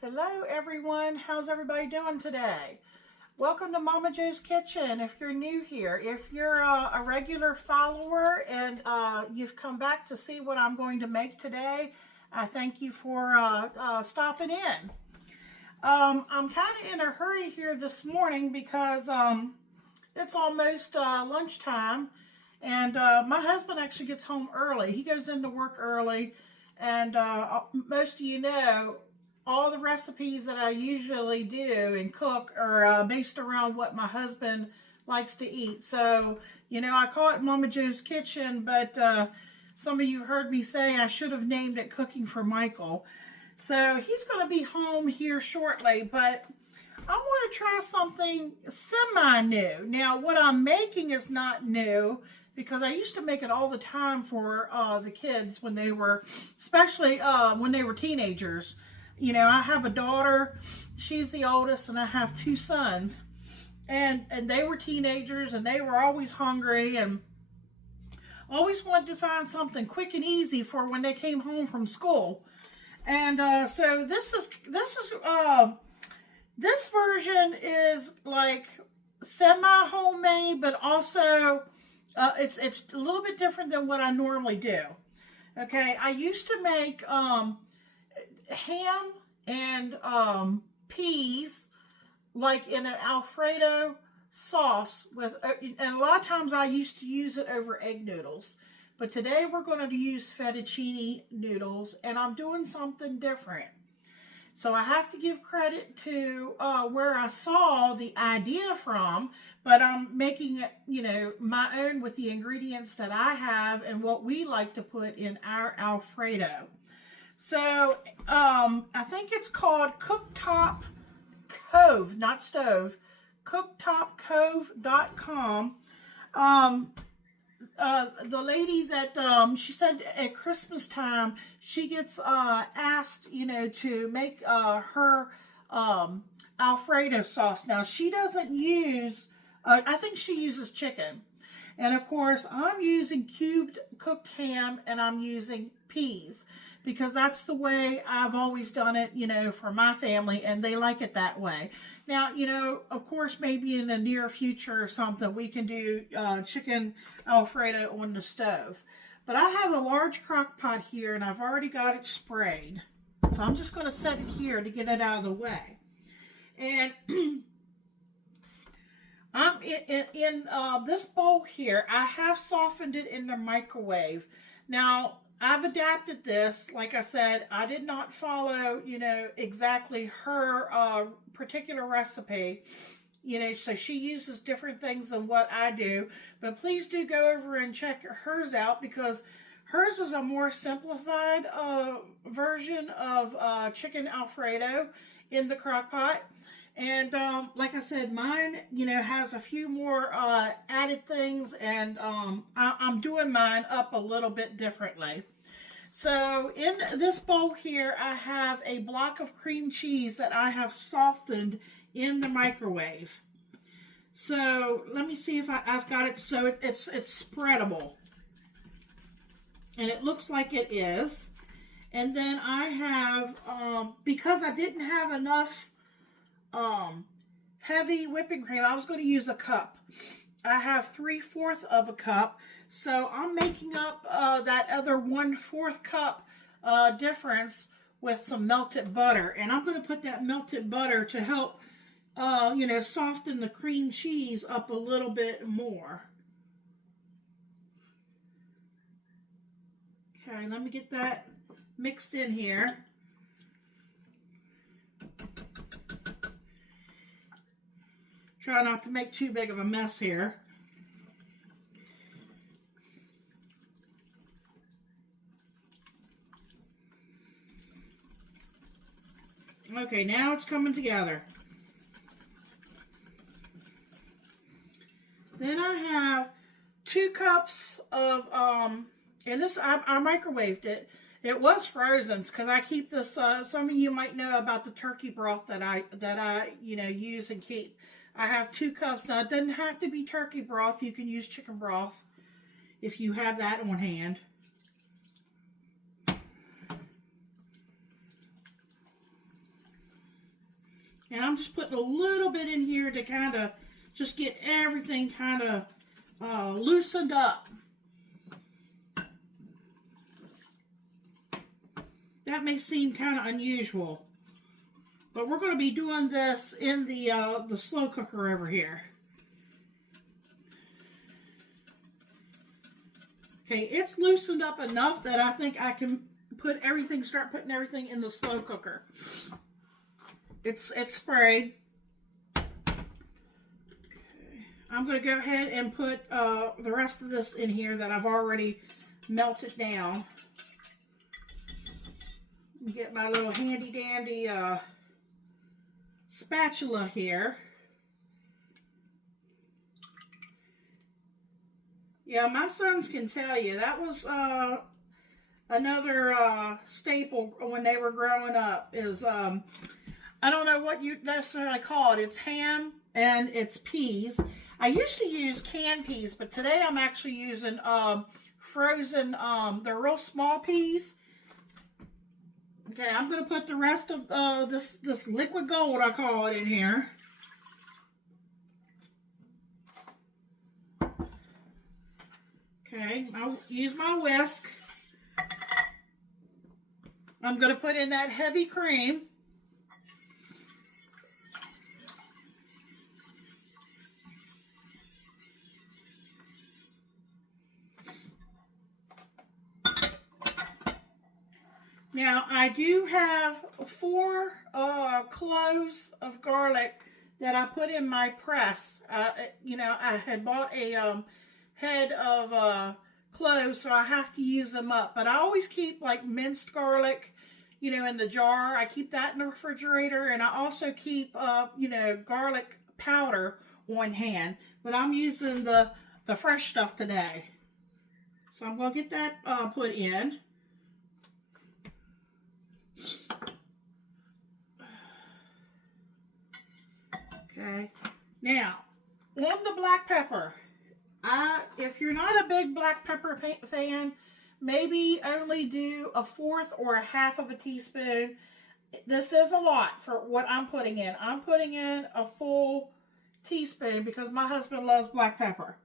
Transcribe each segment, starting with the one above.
Hello everyone, how's everybody doing today? Welcome to Momma Jo's Kitchen. If you're new here, if you're a regular follower and you've come back to see what I'm going to make today, I thank you for stopping in. I'm kind of in a hurry here this morning because it's almost lunchtime, and my husband actually gets home early. He goes into work early, and most of you know, all the recipes that I usually do and cook are based around what my husband likes to eat. So, you know, I call it Momma Jo's Kitchen, but some of you heard me say I should have named it Cooking for Michael. So he's going to be home here shortly, but I want to try something semi-new. Now, what I'm making is not new because I used to make it all the time for the kids when they were, especially when they were teenagers. You know, I have a daughter, she's the oldest, and I have two sons. And they were teenagers, and they were always hungry, and always wanted to find something quick and easy for when they came home from school. And so this version is like semi-homemade, but also it's a little bit different than what I normally do. Okay, I used to make ham and peas like in an Alfredo sauce with, and a lot of times I used to use it over egg noodles, but today we're going to use fettuccine noodles, and I'm doing something different. So I have to give credit to where I saw the idea from, but I'm making it, you know, my own with the ingredients that I have and what we like to put in our Alfredo. So I think it's called Cooktop Cove, not stove, cooktopcove.com. The lady that she said at Christmas time she gets asked, you know, to make her Alfredo sauce. Now she doesn't use, I think she uses chicken, and of course I'm using cubed cooked ham and I'm using peas because that's the way I've always done it, you know, for my family, and they like it that way. Now, you know, of course, maybe in the near future or something, we can do chicken Alfredo on the stove. But I have a large crock pot here, and I've already got it sprayed. So I'm just going to set it here to get it out of the way. And I'm in this bowl here, I have softened it in the microwave. Now, I've adapted this. Like I said, I did not follow, you know, exactly her particular recipe. You know, so she uses different things than what I do. But please do go over and check hers out because hers is a more simplified version of chicken Alfredo in the crock pot. And like I said, mine, you know, has a few more added things, and I'm doing mine up a little bit differently. So in this bowl here, I have a block of cream cheese that I have softened in the microwave. So let me see if I've got it so it's spreadable. And it looks like it is. And then I have, because I didn't have enough heavy whipping cream, I was going to use a cup. I have 3/4 of a cup, so I'm making up that other 1/4 cup difference with some melted butter, and I'm going to put that melted butter to help you know, soften the cream cheese up a little bit more. Okay, let me get that mixed in here. Try not to make too big of a mess here. Okay, now it's coming together. Then I have 2 cups of, and this, I microwaved it. It was frozen because I keep this, some of you might know about the turkey broth that I you know, use and keep. I have 2 cups. Now, it doesn't have to be turkey broth. You can use chicken broth if you have that on hand. And I'm just putting a little bit in here to kind of just get everything kind of loosened up. That may seem kind of unusual, but we're going to be doing this in the slow cooker over here. Okay, it's loosened up enough that I think I can start putting everything in the slow cooker. It's sprayed. Okay. I'm going to go ahead and put the rest of this in here that I've already melted down. Get my little handy dandy spatula here. Yeah, my sons can tell you that was another staple when they were growing up is I don't know what you necessarily call it. It's ham and it's peas. I used to use canned peas, but today I'm actually using frozen, they're real small peas. Okay, I'm going to put the rest of this liquid gold, I call it, in here. Okay, I'll use my whisk. I'm going to put in that heavy cream. Now, I do have 4 cloves of garlic that I put in my press. You know, I had bought a head of cloves, so I have to use them up. But I always keep, like, minced garlic, you know, in the jar. I keep that in the refrigerator, and I also keep, you know, garlic powder on hand. But I'm using the fresh stuff today. So I'm going to get that put in. Okay, now on the black pepper, if you're not a big black pepper fan, maybe only do 1/4 or 1/2 of a teaspoon. This is a lot for what I'm putting in. I'm putting in a full teaspoon because my husband loves black pepper.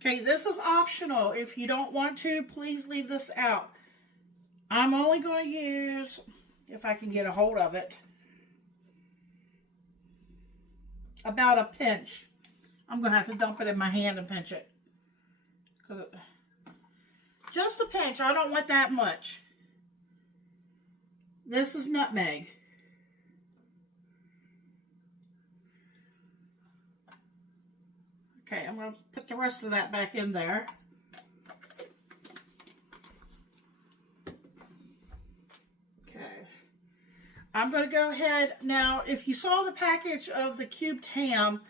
Okay, this is optional. If you don't want to, please leave this out. I'm only going to use, if I can get a hold of it, about a pinch. I'm going to have to dump it in my hand and pinch it. Just a pinch. I don't want that much. This is nutmeg. Okay, I'm going to put the rest of that back in there. Okay. I'm going to go ahead. Now, if you saw the package of the cubed ham,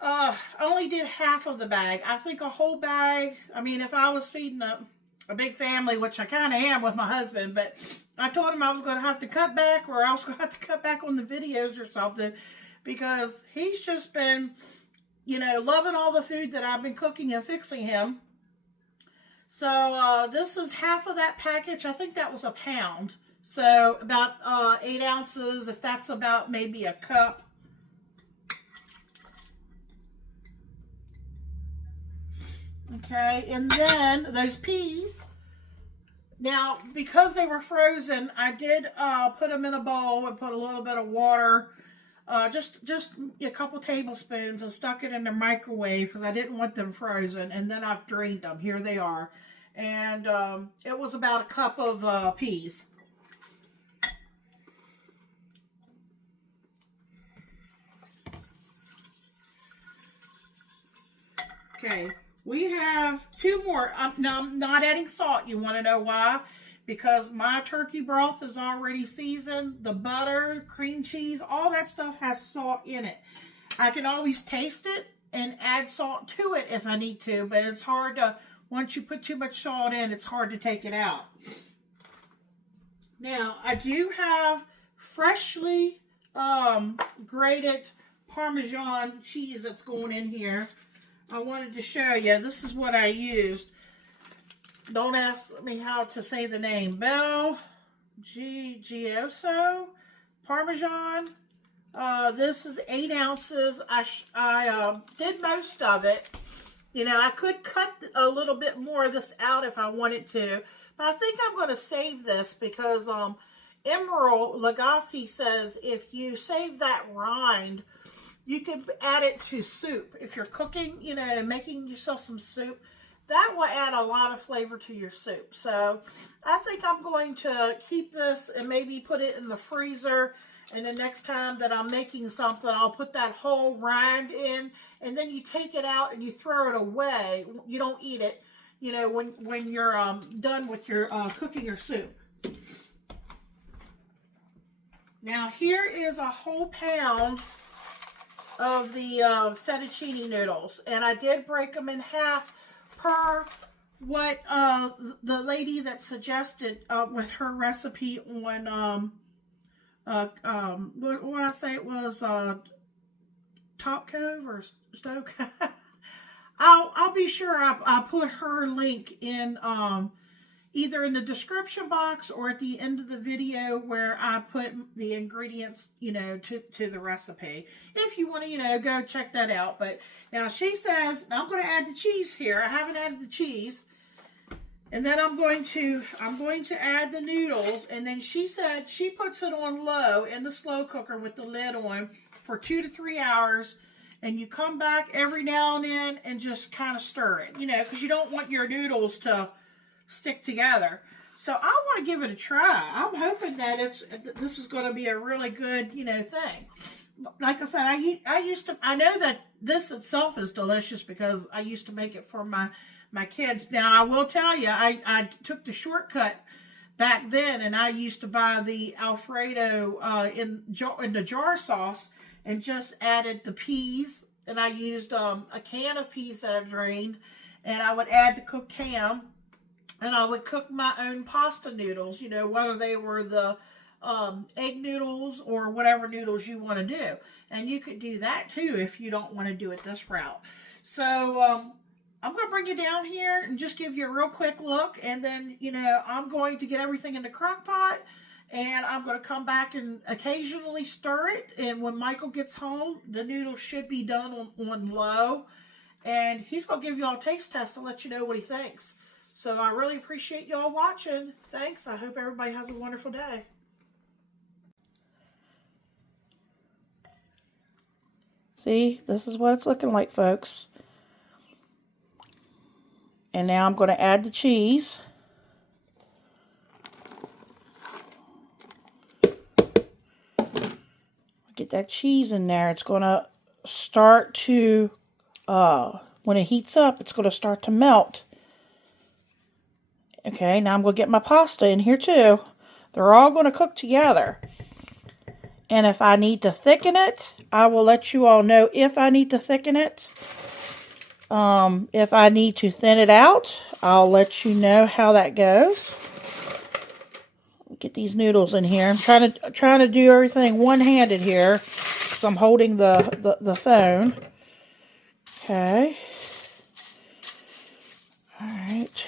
I only did half of the bag. I think a whole bag, I mean, if I was feeding a big family, which I kind of am with my husband, but I told him I was going to have to cut back, or I was going to have to cut back on the videos or something, because he's just been, you know, loving all the food that I've been cooking and fixing him. So this is half of that package. I think that was a pound. So about 8 ounces, if that's about maybe a cup. Okay, and then those peas. Now, because they were frozen, I did put them in a bowl and put a little bit of water, just a couple tablespoons, and stuck it in the microwave because I didn't want them frozen. And then I've drained them. Here they are. And it was about a cup of peas. Okay, we have 2 more. Now, I'm not adding salt. You want to know why? Because my turkey broth is already seasoned. The butter, cream cheese, all that stuff has salt in it. I can always taste it and add salt to it if I need to, but it's hard to, once you put too much salt in, it's hard to take it out. Now, I do have freshly grated Parmesan cheese that's going in here. I wanted to show you. This is what I used. Don't ask me how to say the name. Belgioso Parmesan. This is 8 ounces. I did most of it. You know, I could cut a little bit more of this out if I wanted to, but I think I'm going to save this because Emerald Lagasse says if you save that rind, you can add it to soup. If you're cooking, you know, making yourself some soup, that will add a lot of flavor to your soup. So I think I'm going to keep this and maybe put it in the freezer. And the next time that I'm making something, I'll put that whole rind in, and then you take it out and you throw it away. You don't eat it, you know, when you're done with your cooking your soup. Now here is a whole pound of the fettuccine noodles, and I did break them in half per what the lady that suggested with her recipe on what did I say it was, Top Cove or Stove Cove? I'll be sure I put her link in either in the description box or at the end of the video where I put the ingredients, you know, to the recipe. If you want to, you know, go check that out. But now she says, I'm going to add the cheese here. I haven't added the cheese. And then I'm going to add the noodles, and then she said she puts it on low in the slow cooker with the lid on for 2 to 3 hours, and you come back every now and then and just kind of stir it, you know, because you don't want your noodles to stick together. So I want to give it a try. I'm hoping that this is going to be a really good, you know, thing. Like I said, I know that this itself is delicious because I used to make it for my kids. Now, I will tell you, I took the shortcut back then, and I used to buy the Alfredo in the jar sauce and just added the peas, and I used a can of peas that I drained, and I would add the cooked ham, and I would cook my own pasta noodles, you know, whether they were the egg noodles or whatever noodles you want to do. And you could do that too if you don't want to do it this route. So, I'm going to bring you down here and just give you a real quick look. And then, you know, I'm going to get everything in the crock pot. And I'm going to come back and occasionally stir it. And when Michael gets home, the noodles should be done on low. And he's going to give you all a taste test to let you know what he thinks. So I really appreciate y'all watching. Thanks. I hope everybody has a wonderful day. See, this is what it's looking like, folks. And now I'm going to add the cheese. Get that cheese in there. It's going to start to, when it heats up, it's going to start to melt. Okay, now I'm going to get my pasta in here too. They're all going to cook together. And if I need to thicken it, I will let you all know if I need to thicken it. If I need to thin it out, I'll let you know how that goes. Get these noodles in here. I'm trying to do everything one-handed here because I'm holding the phone. Okay. All right.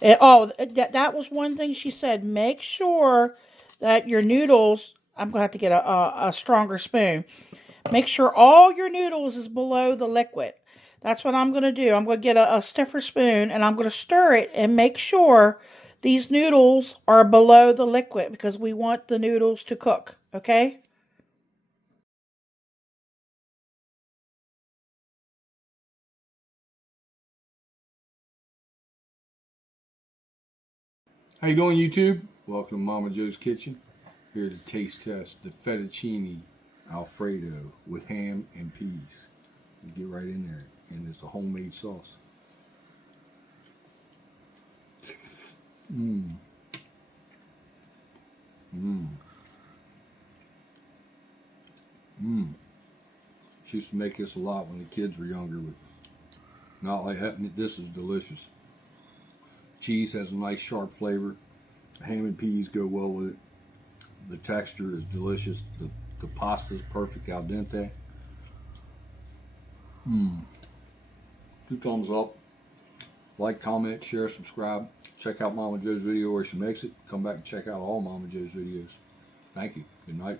That was one thing she said. Make sure that your noodles, I'm going to have to get a stronger spoon. Make sure all your noodles is below the liquid. That's what I'm going to do. I'm going to get a stiffer spoon, and I'm going to stir it and make sure these noodles are below the liquid because we want the noodles to cook, okay? How you doing, YouTube? Welcome to Momma Jo's Kitchen. Here to taste test the fettuccine Alfredo with ham and peas. You get right in there, and it's a homemade sauce. Mmm. Mmm. Mmm. She used to make this a lot when the kids were younger, but not like that. This is delicious. Cheese has a nice sharp flavor. Ham and peas go well with it. The texture is delicious. The pasta is perfect al dente. 2 thumbs up. Like, comment, share, subscribe. Check out Momma Jo's video where she makes it. Come back and check out all Momma Jo's videos. Thank you. Good night.